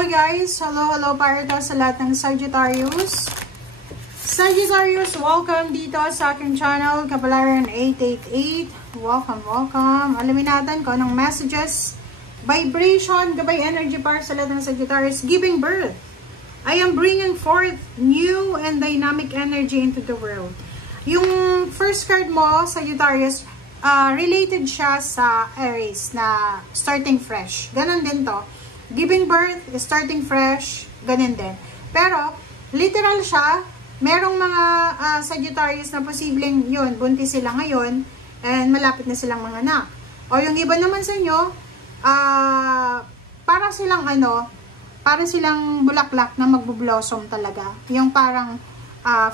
Hello guys! Hello para to sa lahat ng Sagittarius. Sagittarius, welcome dito sa aking channel, Kapalaran 888. Welcome. Alamin natin kung anong messages, vibration, gabay energy para sa lahat ng Sagittarius. Giving birth. I am bringing forth new and dynamic energy into the world. Yung first card mo, Sagittarius, related siya sa Aries na starting fresh. Ganon din to. Giving birth, starting fresh, ganun din. Pero, literal siya, merong mga Sagittarius na posibleng yun, buntis sila ngayon, and malapit na silang mga anak. O yung iba naman sa inyo, para silang bulaklak na magbo-blossom talaga. Yung parang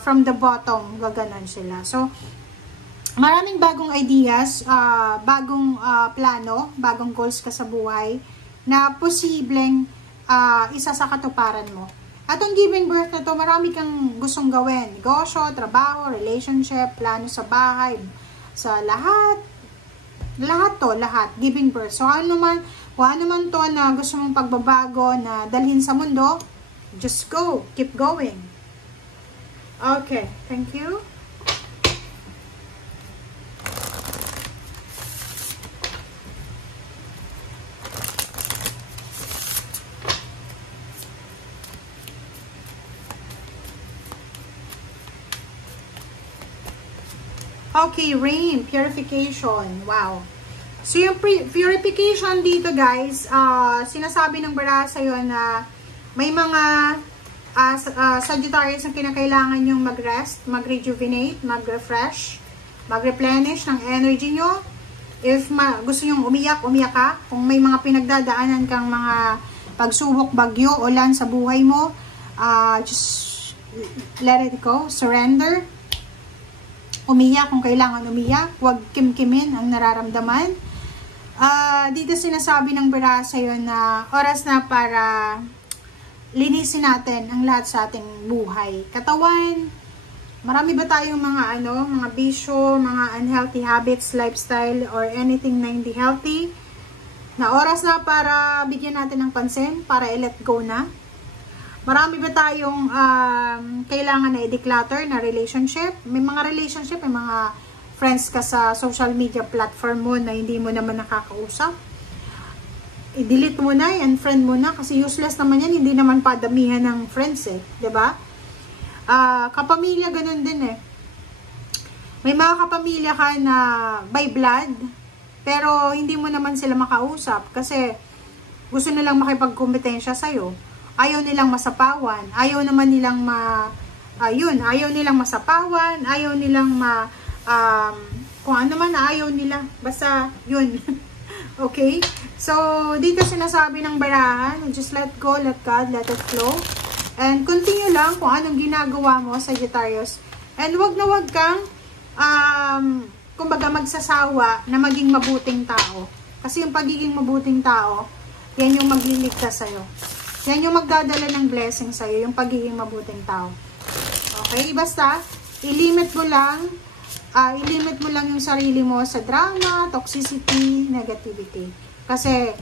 from the bottom, gaganon sila. So, maraming bagong ideas, bagong plano, bagong goals ka sa buhay, na posibleng isa sa katuparan mo. At ang giving birth na to, marami kang gustong gawin. Negosyo, trabaho, relationship, plano sa bahay, sa lahat. Lahat. Giving birth. So, kung ano man to na gusto mong pagbabago na dalhin sa mundo, just go. Keep going. Okay. Thank you. Okay, rain, purification. Wow. So, yung purification dito, guys, sinasabi ng bara sa'yo na may mga Sagittarius na kinakailangan yung mag-rest, mag-rejuvenate, mag-refresh, mag-replenish ng energy nyo. If gusto nyo umiyak ka. Kung may mga pinagdadaanan kang mga pagsubok, bagyo, ulan sa buhay mo, just let it go. Surrender. Umiyak kung kailangan umiyak. Huwag kimkimin ang nararamdaman. Dito sinasabi ng bara sa'yo na oras na para linisin natin ang lahat sa ating buhay. Katawan, marami ba tayong mga mga bisyo, mga unhealthy habits, lifestyle, or anything na hindi healthy? Na oras na para bigyan natin ng pansin, para i-let go na. Marami ba tayong kailangan na i-declutter na relationship? May mga relationship, may mga friends ka sa social media platform mo na hindi mo naman nakakausap. I-delete mo na, i-unfriend mo na kasi useless naman yan, hindi naman padamihan ng friends eh, 'di ba? Kapamilya ganun din eh. May mga kapamilya ka na by blood, pero hindi mo naman sila makausap kasi gusto nilang makipagkompetensya sa'yo. Ayaw nilang masapawan, ayaw naman nilang ayaw nilang masapawan, ayaw nilang kung ano man ayaw nila, basta yun. Okay? So, dito sinasabi ng barahan, just let go, let God, let it flow. And continue lang kung anong ginagawa mo, Sagittarius. And wag kang kumbaga magsasawa na maging mabuting tao. Kasi yung pagiging mabuting tao, yan yung magliligtas sa'yo. Yan yung magdadala ng blessing sa'yo, yung pagiging mabuting tao. Okay? Basta, ilimit mo lang yung sarili mo sa drama, toxicity, negativity. Kasi,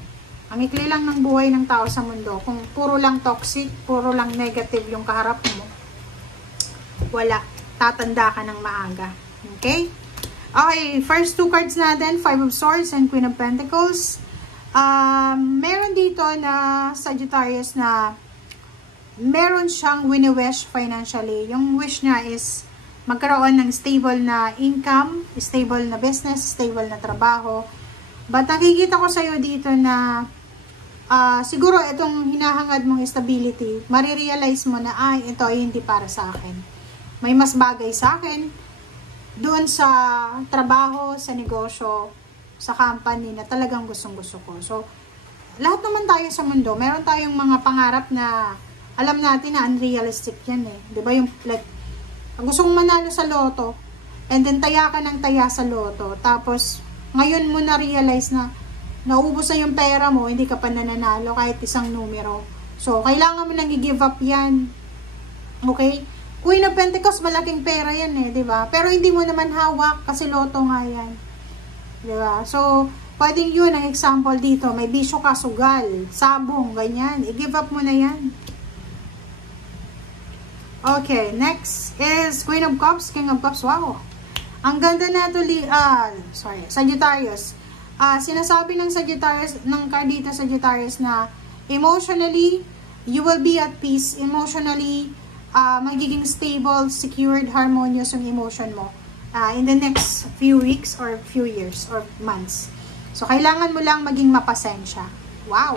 ang ikli lang ng buhay ng tao sa mundo, kung puro lang toxic, puro lang negative yung kaharap mo, wala. Tatanda ka ng maaga. Okay? Okay, first two cards natin, Five of Swords and Queen of Pentacles. Meron dito na Sagittarius na meron siyang wini-wish financially. Yung wish niya is magkaroon ng stable na income, stable na business, stable na trabaho. But nakikita ko sa'yo dito na siguro itong hinahangad mong stability, marirealize mo na ito ay hindi para sa akin. May mas bagay sa akin doon sa trabaho, sa negosyo, sa company na talagang gustong-gusto ko. So, lahat naman tayo sa mundo, meron tayong mga pangarap na alam natin na unrealistic yan eh. 'Di ba yung like, gusto mong manalo sa loto, and then taya ka ng taya sa loto, tapos ngayon mo na-realize na naubos na yung pera mo, hindi ka pa nananalo kahit isang numero. So, kailangan mo nang i-give up yan. Okay? Queen of Pentacles, malaking pera yan eh, 'di ba? Pero hindi mo naman hawak kasi loto nga yan. Diba? So, pwedeng yun ang example dito. May bisyo ka, sugal, sabong, ganyan. I-give up mo na yan. Okay, next is Queen of Cups, King of Cups. Wow. Ang ganda na ito, Sagittarius. Sinasabi ng Sagittarius, ng card dito, Sagittarius, na emotionally, you will be at peace. Emotionally, magiging stable, secured, harmonious yung emotion mo in the next few weeks or few years or months. So, kailangan mo lang maging mapasensya. Wow!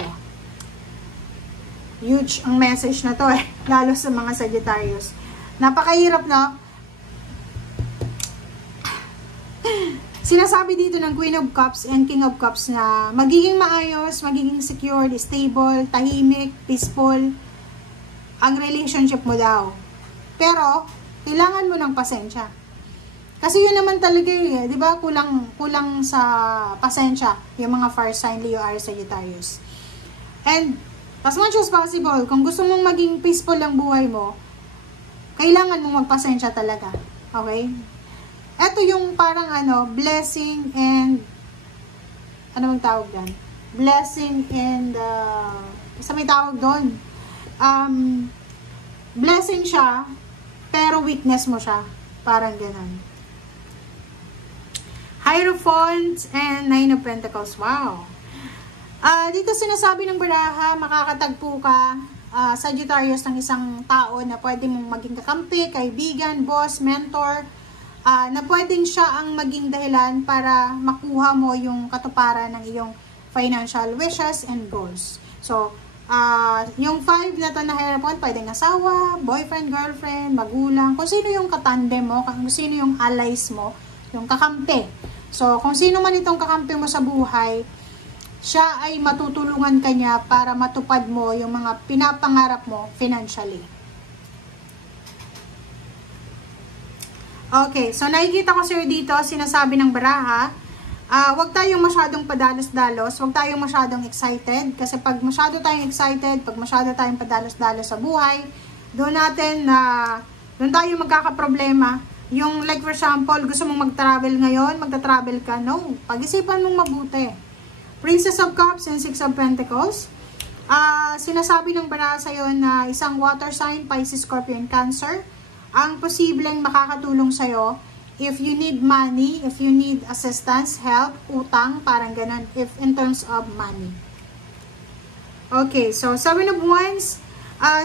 Huge ang message na to lalo sa mga Sagittarius. Napakahirap, no? Sinasabi dito ng Queen of Cups and King of Cups na magiging maayos, magiging secured, stable, tahimik, peaceful ang relationship mo daw. Pero, kailangan mo ng pasensya. Kasi yun naman talaga di ba? Kulang sa pasensya yung mga fire sign, Leo, Aries, Sagittarius. And, as much as possible, kung gusto mong maging peaceful ang buhay mo, kailangan mong magpasensya talaga. Okay? Ito yung parang blessing and ano bang tawag doon? Blessing and basta may tawag doon. Blessing siya, pero weakness mo siya. Parang ganun. Hierophant and Nine of Pentacles. Wow. Dito sinasabi ng baraha, makakatagpo ka, Sagittarius, ng isang tao na pwede mong maging kakampi, kaibigan, boss, mentor, na pwedeng siya ang maging dahilan para makuha mo yung katuparan ng iyong financial wishes and goals. So, yung 5 na to na Hierophant, pwedeng asawa, boyfriend, girlfriend, magulang, kung sino yung katandem mo, kung sino yung allies mo, yung kakampi. So, kung sino man itong kakampi mo sa buhay, siya ay matutulungan ka niya para matupad mo yung mga pinapangarap mo financially. Okay, so nakikita ko sir dito, sinasabi ng baraha, wag tayong masyadong padalos-dalos, wag tayong masyadong excited, kasi pag masyado tayong excited, pag masyado tayong padalos-dalos sa buhay, doon tayo magkakaproblema. Yung like for example, gusto mong mag-travel ngayon, magta-travel ka, no, pag-isipan mong mabuti. Princess of Cups and Six of Pentacles, sinasabi ng baraha sa'yo na isang water sign, Pisces, Scorpio, and Cancer, ang posibleng makakatulong sa'yo if you need money, if you need assistance, help, utang, parang ganun, if in terms of money. Okay, so Seven of Wands,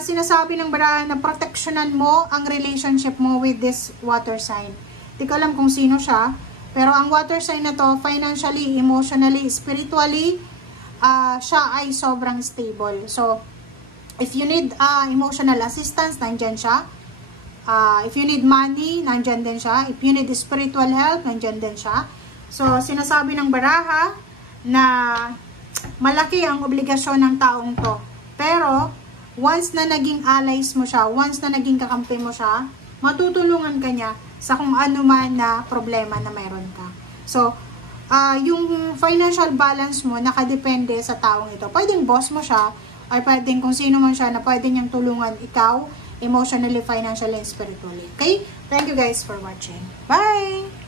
sinasabi ng baraha na proteksyonan mo ang relationship mo with this water sign. Di ko alam kung sino siya, pero ang water sign na to, financially, emotionally, spiritually, siya ay sobrang stable. So, if you need emotional assistance, nandyan siya. If you need money, nandyan din siya. If you need spiritual help, nandyan din siya. So, sinasabi ng baraha na malaki ang obligasyon ng taong to. Pero, once na naging allies mo siya, once na naging kakampi mo siya, matutulungan ka niya sa kung ano man na problema na mayroon ka. So, yung financial balance mo, nakadepende sa taong ito. Pwedeng boss mo siya, or pwedeng kung sino man siya na pwede niyang tulungan ikaw, emotionally, financially, and spiritually. Okay? Thank you guys for watching. Bye!